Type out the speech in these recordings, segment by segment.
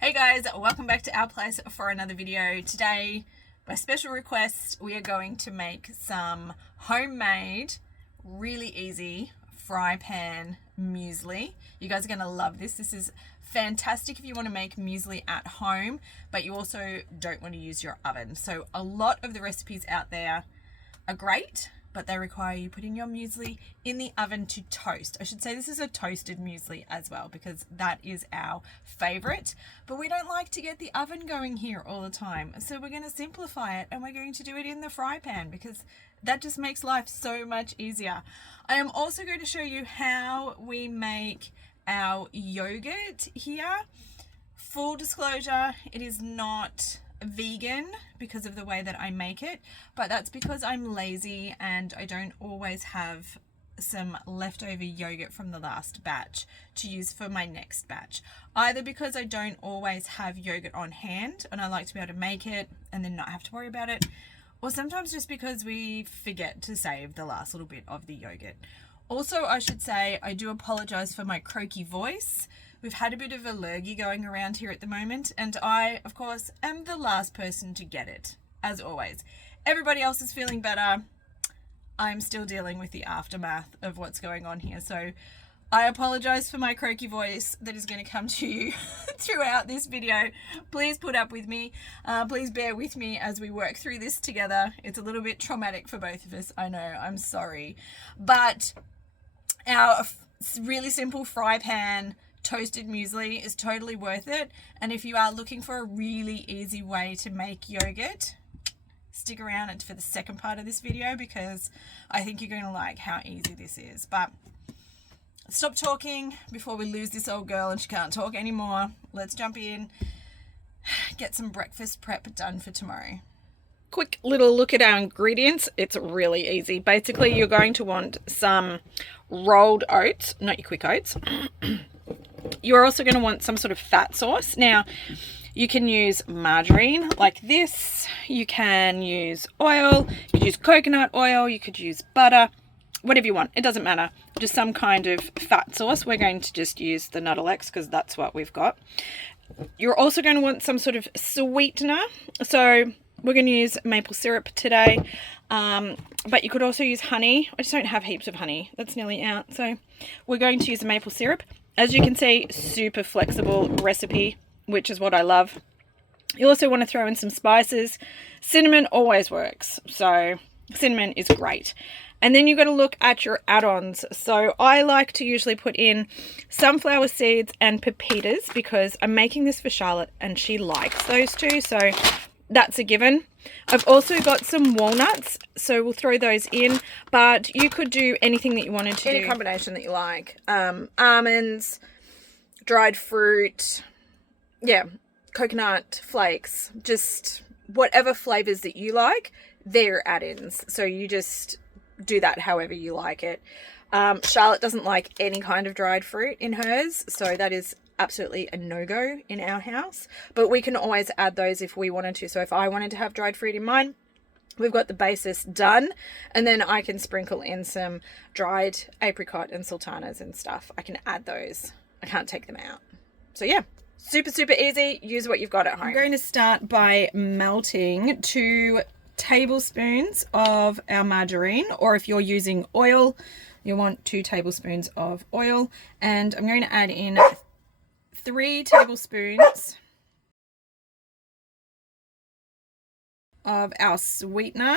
Hey guys, welcome back to our place for another video. Today, by special request, we are going to make some homemade, really easy fry pan muesli. You guys are going to love this. This is fantastic if you want to make muesli at home, but you also don't want to use your oven. So a lot of the recipes out there are great, but they require you putting your muesli in the oven to toast. I should say this is a toasted muesli as well, because that is our favorite, but we don't like to get the oven going here all the time. So we're going to simplify it and we're going to do it in the fry pan, because that just makes life so much easier. I am also going to show you how we make our yogurt here. Full disclosure, it is not vegan because of the way that I make it, but that's because I'm lazy and I don't always have some leftover yogurt from the last batch to use for my next batch. Either because I don't always have yogurt on hand and I like to be able to make it and then not have to worry about it, or sometimes just because we forget to save the last little bit of the yogurt. Also, I should say I do apologize for my croaky voice. We've had a bit of a lurgy going around here at the moment, and I, of course, am the last person to get it, as always. Everybody else is feeling better. I'm still dealing with the aftermath of what's going on here, so I apologize for my croaky voice that is going to come to you throughout this video. Please put up with me. Please bear with me as we work through this together. It's a little bit traumatic for both of us, I know, I'm sorry. But our really simple fry pan toasted muesli is totally worth it, and if you are looking for a really easy way to make yogurt, stick around for the second part of this video, because I think you're going to like how easy this is. But stop talking before we lose this old girl and she can't talk anymore. Let's jump in, get some breakfast prep done for tomorrow. Quick little look at our ingredients. It's really easy. Basically, you're going to want some rolled oats, not your quick oats. You're also going to want some sort of fat sauce. Now, you can use margarine like this. You can use oil. You could use coconut oil. You could use butter. Whatever you want. It doesn't matter. Just some kind of fat sauce. We're going to just use the Nuttelex because that's what we've got. You're also going to want some sort of sweetener. So we're going to use maple syrup today. But you could also use honey. I just don't have heaps of honey. That's nearly out. So we're going to use the maple syrup. As you can see, super flexible recipe, which is what I love. You also want to throw in some spices. Cinnamon always works, so cinnamon is great. And then you've got to look at your add-ons. So I like to usually put in sunflower seeds and pepitas because I'm making this for Charlotte and she likes those two, so that's a given. I've also got some walnuts, so we'll throw those in, but you could do anything that you wanted to do. Any combination that you like. Almonds, dried fruit, yeah, coconut flakes, just whatever flavors that you like, they're add-ins. So you just do that however you like it. Charlotte doesn't like any kind of dried fruit in hers, so that is absolutely a no-go in our house, but we can always add those if we wanted to. So if I wanted to have dried fruit in mine, we've got the basis done, and then I can sprinkle in some dried apricot and sultanas and stuff. I can add those. I can't take them out. So yeah, super easy. Use what you've got at home. I'm going to start by melting 2 tablespoons of our margarine, or if you're using oil, you want 2 tablespoons of oil, and I'm going to add in 3 tablespoons of our sweetener.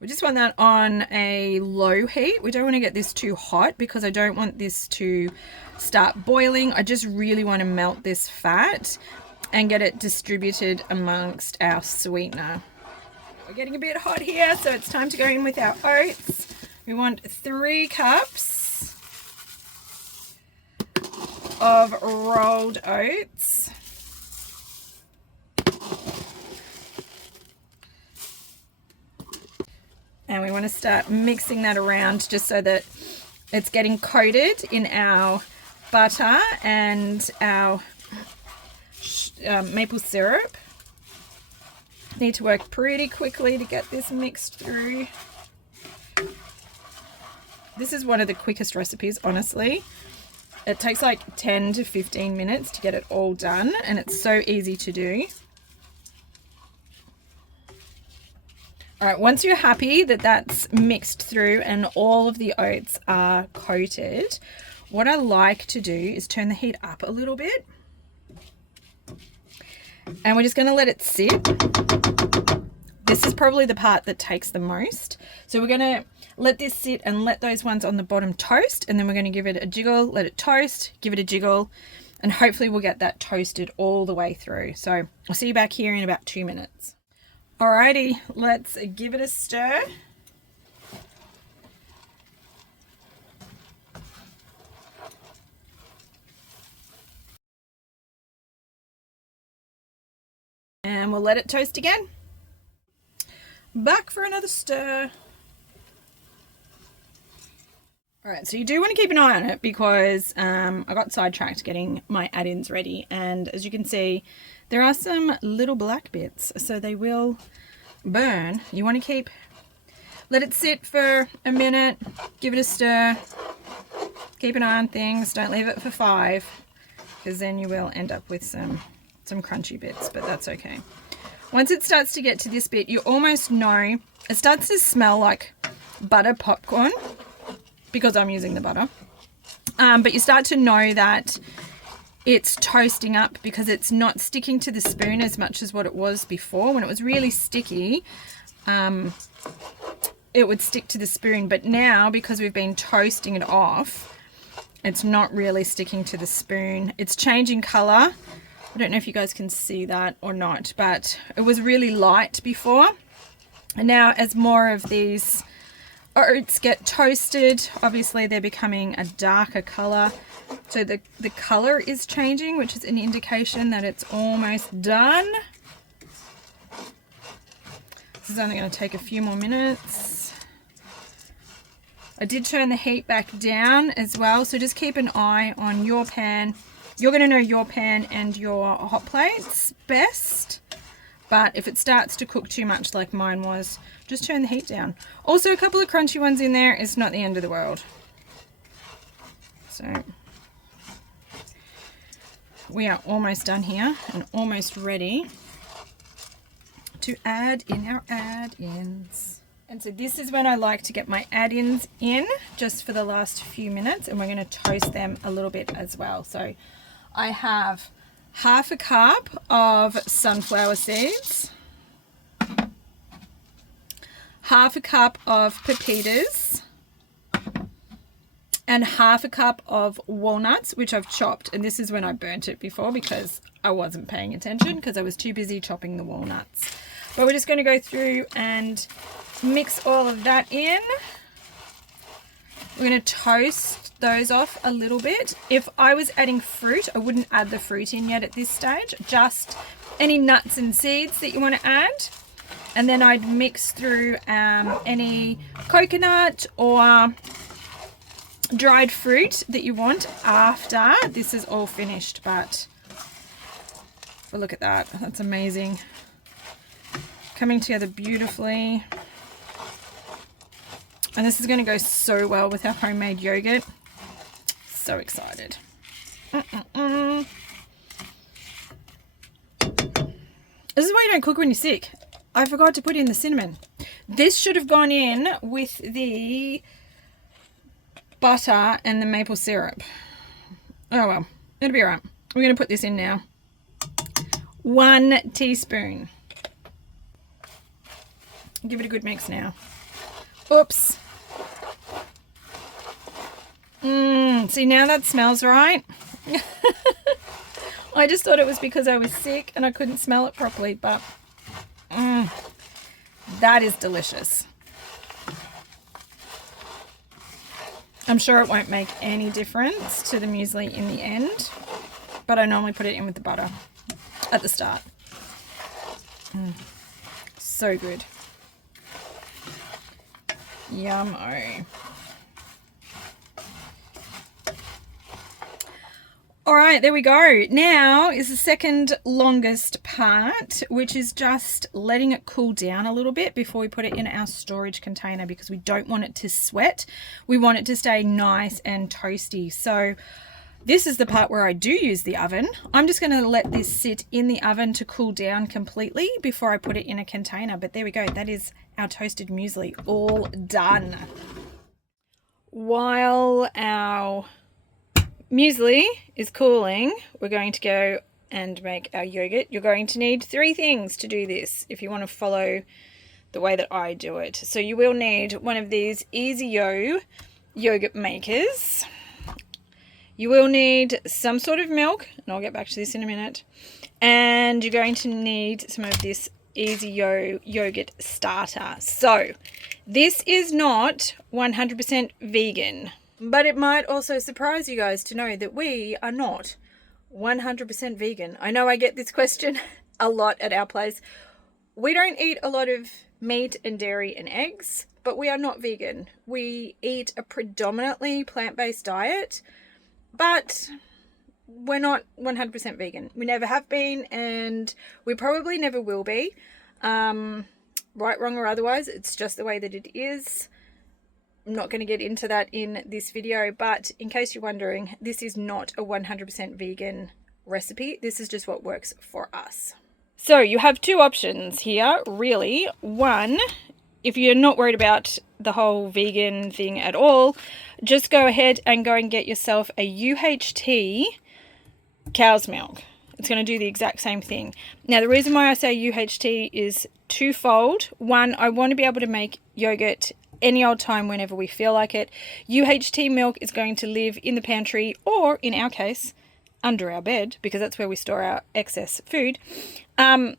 We just want that on a low heat. We don't want to get this too hot because I don't want this to start boiling. I just really want to melt this fat and get it distributed amongst our sweetener. We're getting a bit hot here, so it's time to go in with our oats. We want 3 cups of rolled oats. And we want to start mixing that around just so that it's getting coated in our butter and our maple syrup. Need to work pretty quickly to get this mixed through. This is one of the quickest recipes, honestly. It takes like 10 to 15 minutes to get it all done, and it's so easy to do. All right, once you're happy that that's mixed through and all of the oats are coated, what I like to do is turn the heat up a little bit. And we're just going to let it sit. This is probably the part that takes the most. So we're going to let this sit and let those ones on the bottom toast, and then we're going to give it a jiggle, let it toast, give it a jiggle, and hopefully we'll get that toasted all the way through. So I'll see you back here in about 2 minutes. Alrighty, let's give it a stir. And we'll let it toast again. Back for another stir. Alright, so you do want to keep an eye on it because I got sidetracked getting my add-ins ready, and as you can see there are some little black bits, so they will burn. You want to let it sit for a minute, give it a stir, keep an eye on things, don't leave it for 5 because then you will end up with some crunchy bits, but that's okay. Once it starts to get to this bit, you almost know it starts to smell like butter popcorn because I'm using the butter, but you start to know that it's toasting up because it's not sticking to the spoon as much as what it was before. When it was really sticky, it would stick to the spoon, but now because we've been toasting it off, it's not really sticking to the spoon. It's changing color. I don't know if you guys can see that or not, but it was really light before, and now as more of these oats get toasted, obviously they're becoming a darker color. So the color is changing, which is an indication that it's almost done. This is only going to take a few more minutes. I did turn the heat back down as well, so just keep an eye on your pan. You're going to know your pan and your hot plates best, but if it starts to cook too much like mine was, just turn the heat down. Also, a couple of crunchy ones in there is not the end of the world. So we are almost done here and almost ready to add in our add-ins. And so this is when I like to get my add-ins in, just for the last few minutes, and we're going to toast them a little bit as well. So I have half a cup of sunflower seeds, half a cup of pepitas, and half a cup of walnuts, which I've chopped. And this is when I burnt it before because I wasn't paying attention because I was too busy chopping the walnuts. But we're just going to go through and mix all of that in. We're going to toast those off a little bit. If I was adding fruit, I wouldn't add the fruit in yet at this stage, just any nuts and seeds that you want to add. And then I'd mix through any coconut or dried fruit that you want after this is all finished. But look at that, that's amazing. Coming together beautifully. And this is going to go so well with our homemade yogurt. So excited. This is why you don't cook when you're sick. I forgot to put in the cinnamon. This should have gone in with the butter and the maple syrup. Oh well, it'll be all right. We're going to put this in now. 1 teaspoon. Give it a good mix now. Oops. See, now that smells right. I just thought it was because I was sick and I couldn't smell it properly, but that is delicious. I'm sure it won't make any difference to the muesli in the end, but I normally put it in with the butter at the start. So good. Yum-o. All right, there we go. Now is the second longest part, which is just letting it cool down a little bit before we put it in our storage container, because we don't want it to sweat. We want it to stay nice and toasty. So this is the part where I do use the oven. I'm just going to let this sit in the oven to cool down completely before I put it in a container. But there we go. That is our toasted muesli all done. While our muesli is cooling, we're going to go and make our yogurt. You're going to need 3 things to do this if you want to follow the way that I do it. So you will need one of these Easiyo yogurt makers. You will need some sort of milk, and I'll get back to this in a minute. And you're going to need some of this Easiyo yogurt starter. So this is not 100% vegan. But it might also surprise you guys to know that we are not 100% vegan. I know I get this question a lot at our place. We don't eat a lot of meat and dairy and eggs, but we are not vegan. We eat a predominantly plant-based diet, but we're not 100% vegan. We never have been, and we probably never will be. Right, wrong, or otherwise, it's just the way that it is. I'm not going to get into that in this video, but in case you're wondering, this is not a 100% vegan recipe. This is just what works for us. So you have 2 options here, really. One, if you're not worried about the whole vegan thing at all, just go ahead and get yourself a UHT cow's milk. It's going to do the exact same thing. Now, the reason why I say UHT is twofold. One, I want to be able to make yogurt any old time whenever we feel like it. UHT milk is going to live in the pantry, or in our case, under our bed, because that's where we store our excess food. And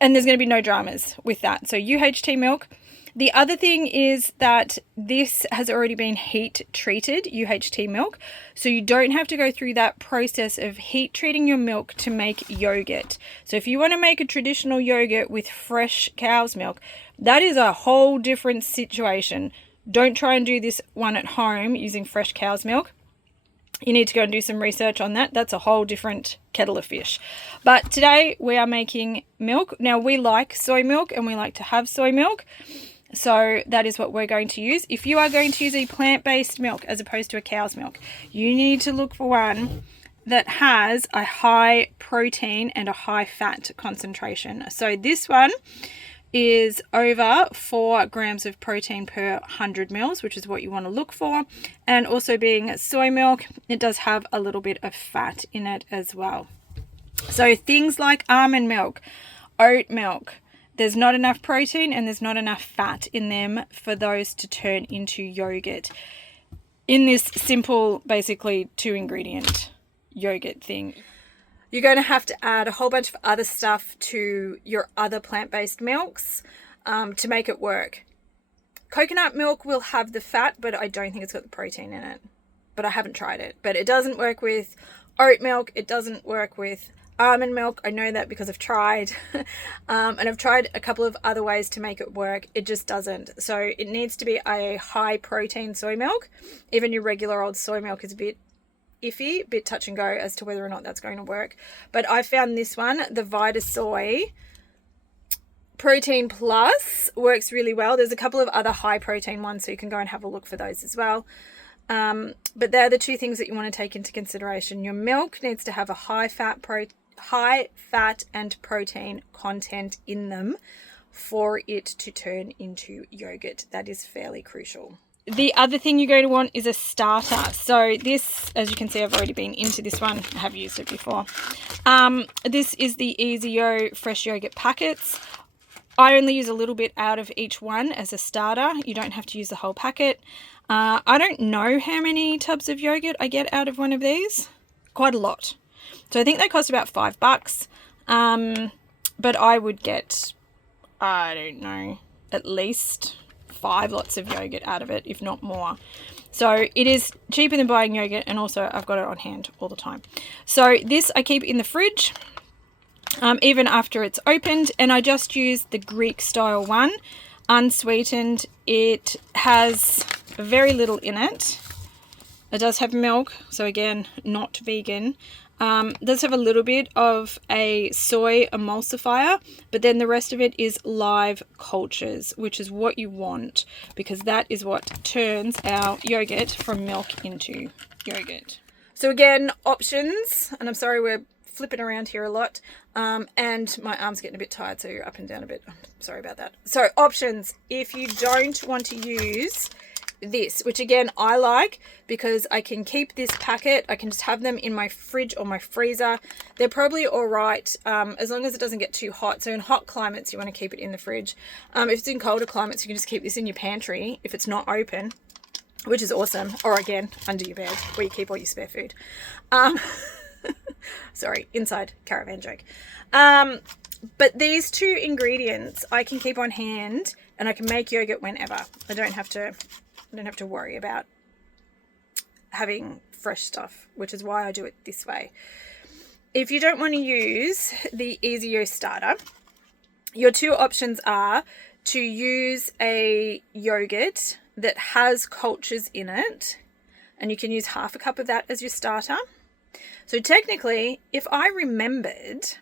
there's going to be no dramas with that. So UHT milk. The other thing is that this has already been heat treated, UHT milk. So you don't have to go through that process of heat treating your milk to make yogurt. So if you want to make a traditional yogurt with fresh cow's milk, that is a whole different situation. Don't try and do this one at home using fresh cow's milk. You need to go and do some research on that. That's a whole different kettle of fish. But today we are making milk. Now, we like soy milk and we like to have soy milk. So that is what we're going to use. If you are going to use a plant-based milk as opposed to a cow's milk, you need to look for one that has a high protein and a high fat concentration. So this one is over 4 grams of protein per 100 mils, which is what you want to look for. And also, being soy milk, it does have a little bit of fat in it as well. So things like almond milk, oat milk, there's not enough protein and there's not enough fat in them for those to turn into yogurt in this simple, basically 2-ingredient yogurt thing. You're going to have to add a whole bunch of other stuff to your other plant-based milks to make it work. Coconut milk will have the fat, but I don't think it's got the protein in it. But I haven't tried it. But it doesn't work with oat milk. It doesn't work with almond milk. I know that because I've tried. And I've tried a couple of other ways to make it work. It just doesn't. So it needs to be a high protein soy milk. Even your regular old soy milk is a bit iffy, bit touch and go as to whether or not that's going to work. But I found this one, the Vita Soy Protein Plus, works really well. There's a couple of other high protein ones, so you can go and have a look for those as well. But they're the 2 things that you want to take into consideration. Your milk needs to have a high fat and protein content in them for it to turn into yogurt. That is fairly crucial. The other thing you're going to want is a starter. So this, as you can see, I've already been into this one. I have used it before. This is the Easiyo fresh yogurt packets. I only use a little bit out of each one as a starter. You don't have to use the whole packet. I don't know how many tubs of yogurt I get out of one of these. Quite a lot. So I think they cost about $5. But I would get, I don't know, at least 5 lots of yogurt out of it, if not more. So it is cheaper than buying yogurt, and also I've got it on hand all the time. So this I keep in the fridge even after it's opened, and I just use the Greek style one, unsweetened. It has very little in it. It does have milk, so again, not vegan. It does have a little bit of a soy emulsifier, but then the rest of it is live cultures, which is what you want, because that is what turns our yogurt from milk into yogurt. So again, options, and I'm sorry we're flipping around here a lot, and my arm's getting a bit tired, so you're up and down a bit. I'm sorry about that. So options, if you don't want to use this, which again I like because I can keep this packet, I can just have them in my fridge or my freezer. They're probably all right, as long as it doesn't get too hot. So in hot climates you want to keep it in the fridge. If it's in colder climates you can just keep this in your pantry if it's not open, which is awesome, or again under your bed where you keep all your spare food. Sorry, inside caravan joke. But these two ingredients I can keep on hand and I can make yogurt whenever. I don't have to worry about having fresh stuff, which is why I do it this way. If you don't want to use the Easiyo starter, your two options are to use a yogurt that has cultures in it, and you can use half a cup of that as your starter. So technically, if I remembered,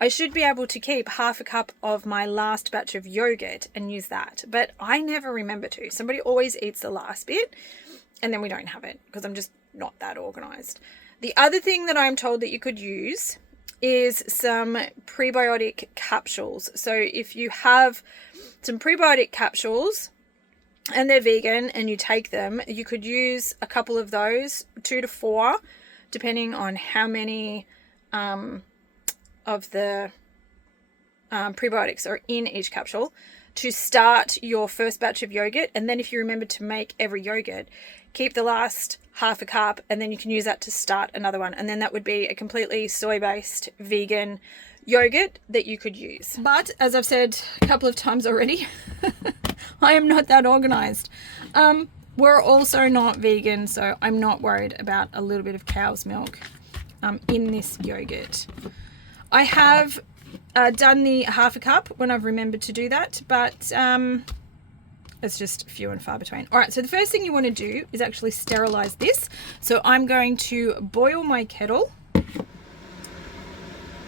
I should be able to keep half a cup of my last batch of yogurt and use that, but I never remember to. Somebody always eats the last bit and then we don't have it because I'm just not that organized. The other thing that I'm told that you could use is some prebiotic capsules. So if you have some prebiotic capsules and they're vegan and you take them, you could use a couple of those, 2 to 4, depending on how many of the prebiotics are in each capsule, to start your first batch of yogurt. And then if you remember to make every yogurt, keep the last half a cup and then you can use that to start another one. And then that would be a completely soy-based vegan yogurt that you could use. But as I've said a couple of times already, I am not that organized. We're also not vegan, so I'm not worried about a little bit of cow's milk in this yogurt. I have done the half a cup when I've remembered to do that, but it's just few and far between. All right, so the first thing you want to do is actually sterilize this. So I'm going to boil my kettle.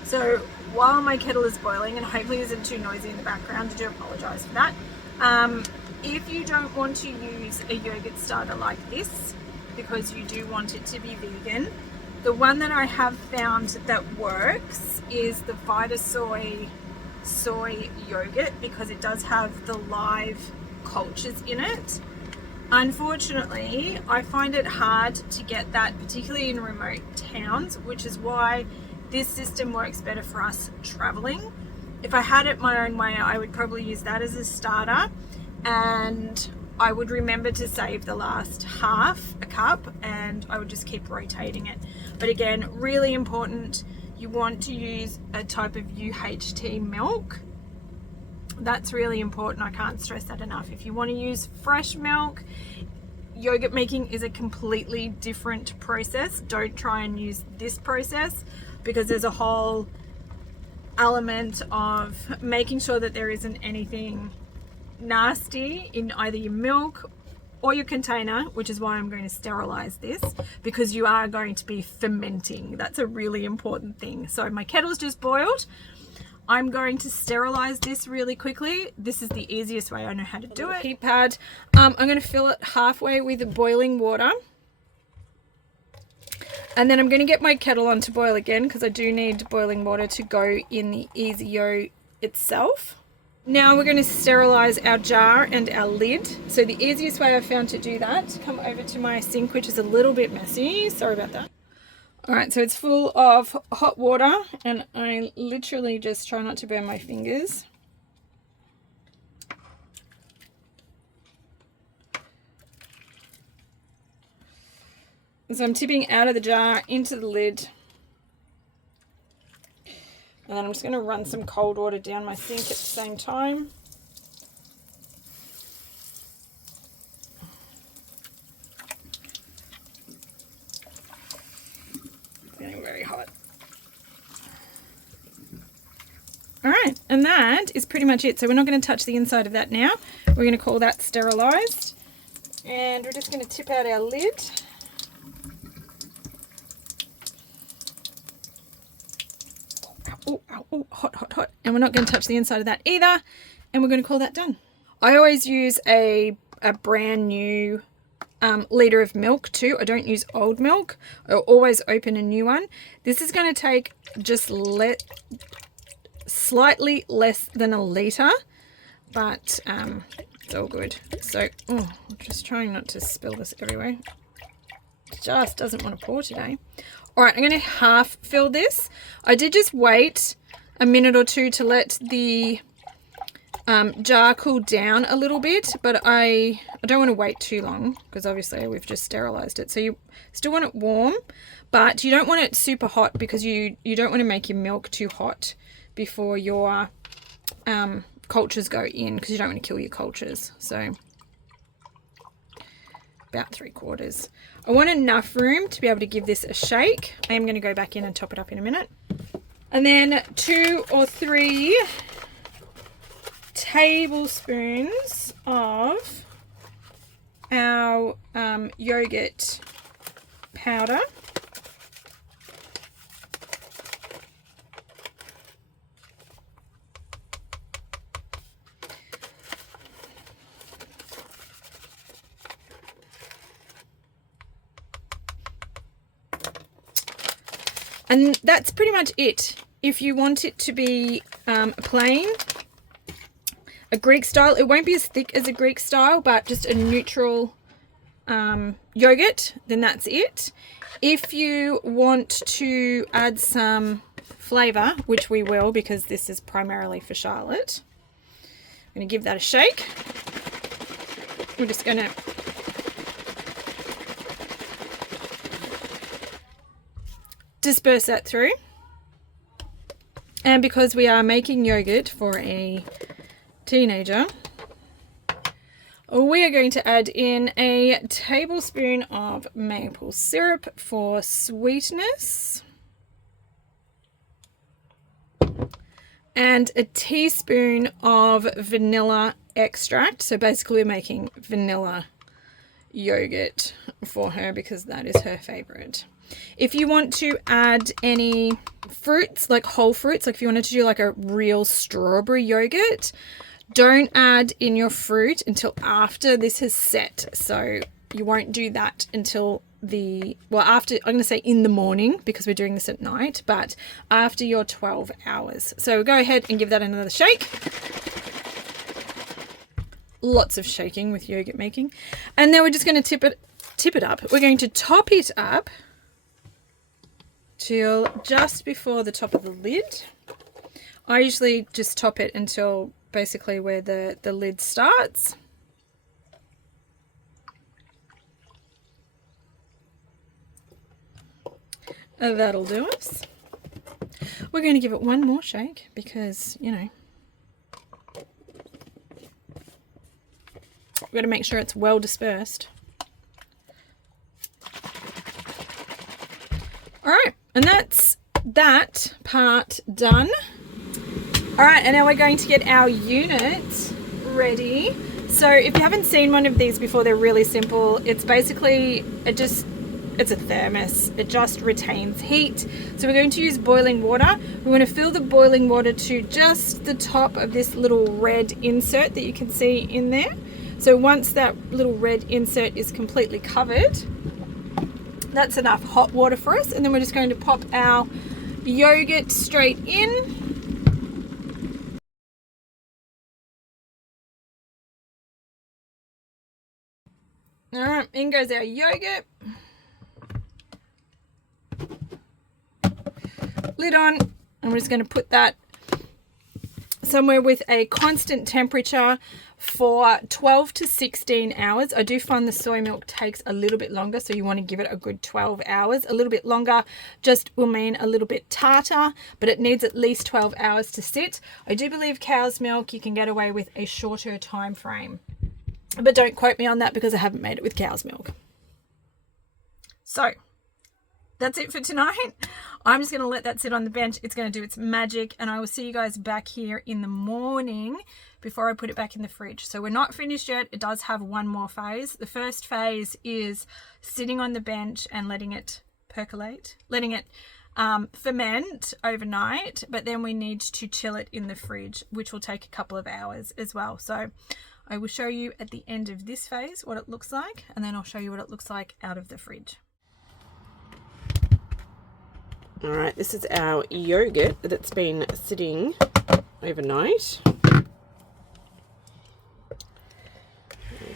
So while my kettle is boiling, and hopefully isn't too noisy in the background, I do apologize for that. If you don't want to use a yogurt starter like this, because you do want it to be vegan, the one that I have found that works is the Vitasoy soy yogurt, because it does have the live cultures in it. Unfortunately, I find it hard to get that, particularly in remote towns, which is why this system works better for us traveling. If I had it my own way, I would probably use that as a starter, and I would remember to save the last half a cup and I would just keep rotating it. But again, really important, you want to use a type of UHT milk. That's really important. I can't stress that enough. If you want to use fresh milk, yogurt making is a completely different process. Don't try and use this process, because there's a whole element of making sure that there isn't anything nasty in either your milk or your container, which is why I'm going to sterilize this, because you are going to be fermenting. That's a really important thing. So my kettle's just boiled. I'm going to sterilize this really quickly. This is the easiest way I know how to do it. Heat pad. I'm going to fill it halfway with boiling water. And then I'm going to get my kettle on to boil again, because I do need boiling water to go in the Easiyo itself. Now we're going to sterilize our jar and our lid. So the easiest way I've found to do that, come over to my sink, which is a little bit messy. Sorry about that. All right, so it's full of hot water, and I literally just try not to burn my fingers. So I'm tipping out of the jar into the lid. And then I'm just going to run some cold water down my sink at the same time. It's getting very hot. All right, and that is pretty much it. So we're not going to touch the inside of that now. We're going to call that sterilized. And we're just going to tip out our lid. oh, oh, hot, hot, hot. And we're not going to touch the inside of that either. And we're going to call that done. I always use a brand new liter of milk too. I don't use old milk. I always open a new one. This is going to take just slightly less than a liter, but it's all good. So, I'm just trying not to spill this everywhere. It just doesn't want to pour today. All right, I'm going to half fill this. I did just wait a minute or two to let the jar cool down a little bit, but I don't want to wait too long because obviously we've just sterilized it. So you still want it warm, but you don't want it super hot because you don't want to make your milk too hot before your cultures go in, because you don't want to kill your cultures. So about 3/4. I want enough room to be able to give this a shake. I am going to go back in and top it up in a minute. And then 2 or 3 tablespoons of our yogurt powder. And that's pretty much it. If you want it to be plain, a Greek style, it won't be as thick as a Greek style, but just a neutral yogurt, then that's it. If you want to add some flavor, which we will because this is primarily for Charlotte, I'm going to give that a shake. We're just going to disperse that through. And because we are making yogurt for a teenager, we are going to add in a tablespoon of maple syrup for sweetness and a teaspoon of vanilla extract. So basically we're making vanilla yogurt for her because that is her favorite. If you want to add any fruits, like whole fruits, like if you wanted to do like a real strawberry yogurt, don't add in your fruit until after this has set. So you won't do that until after, I'm going to say in the morning because we're doing this at night, but after your 12 hours. So go ahead and give that another shake. Lots of shaking with yogurt making. And then we're just going to tip it up. We're going to top it up till just before the top of the lid. I usually just top it until basically where the lid starts. And that'll do us. We're going to give it one more shake because, you know, we've got to make sure it's well dispersed. All right, and that's that part done. All right, and now we're going to get our unit ready. So if you haven't seen one of these before, they're really simple. It's basically, it's a thermos. It just retains heat. So we're going to use boiling water. We're going to fill the boiling water to just the top of this little red insert that you can see in there. So once that little red insert is completely covered, that's enough hot water for us. And then we're just going to pop our yogurt straight in. All right, in goes our yogurt. Lid on, and we're just going to put that somewhere with a constant temperature for 12 to 16 hours. I do find the soy milk takes a little bit longer, so you want to give it a good 12 hours. A little bit longer just will mean a little bit tartar, but it needs at least 12 hours to sit. I do believe cow's milk you can get away with a shorter time frame, but don't quote me on that because I haven't made it with cow's milk. So that's it for tonight. I'm just going to let that sit on the bench. It's going to do its magic, and I will see you guys back here in the morning before I put it back in the fridge. So we're not finished yet. It does have one more phase. The first phase is sitting on the bench and letting it percolate, letting it ferment overnight, but then we need to chill it in the fridge, which will take a couple of hours as well. So I will show you at the end of this phase what it looks like, and then I'll show you what it looks like out of the fridge. All right, this is our yogurt that's been sitting overnight.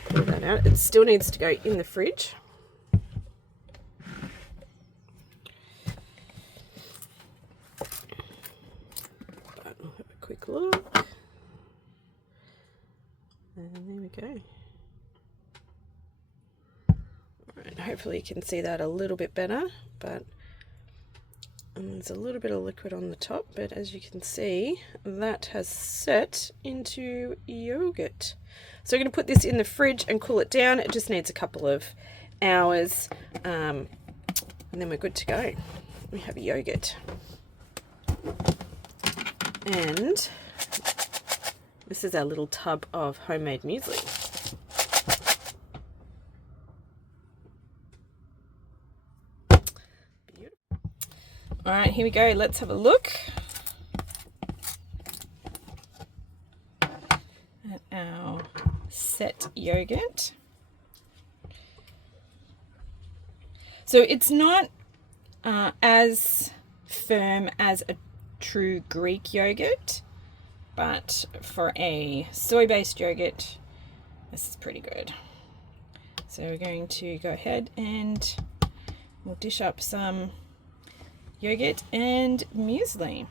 Pull that out. It still needs to go in the fridge. But we'll have a quick look. And there we go. All right, hopefully you can see that a little bit better, but there's a little bit of liquid on the top, but as you can see, that has set into yogurt. So we're going to put this in the fridge and cool it down. It just needs a couple of hours, and then we're good to go. We have yogurt. And this is our little tub of homemade muesli. All right, here we go. Let's have a look at our set yogurt. So it's not as firm as a true Greek yogurt, but for a soy-based yogurt, this is pretty good. So we're going to go ahead and we'll dish up some yogurt and muesli.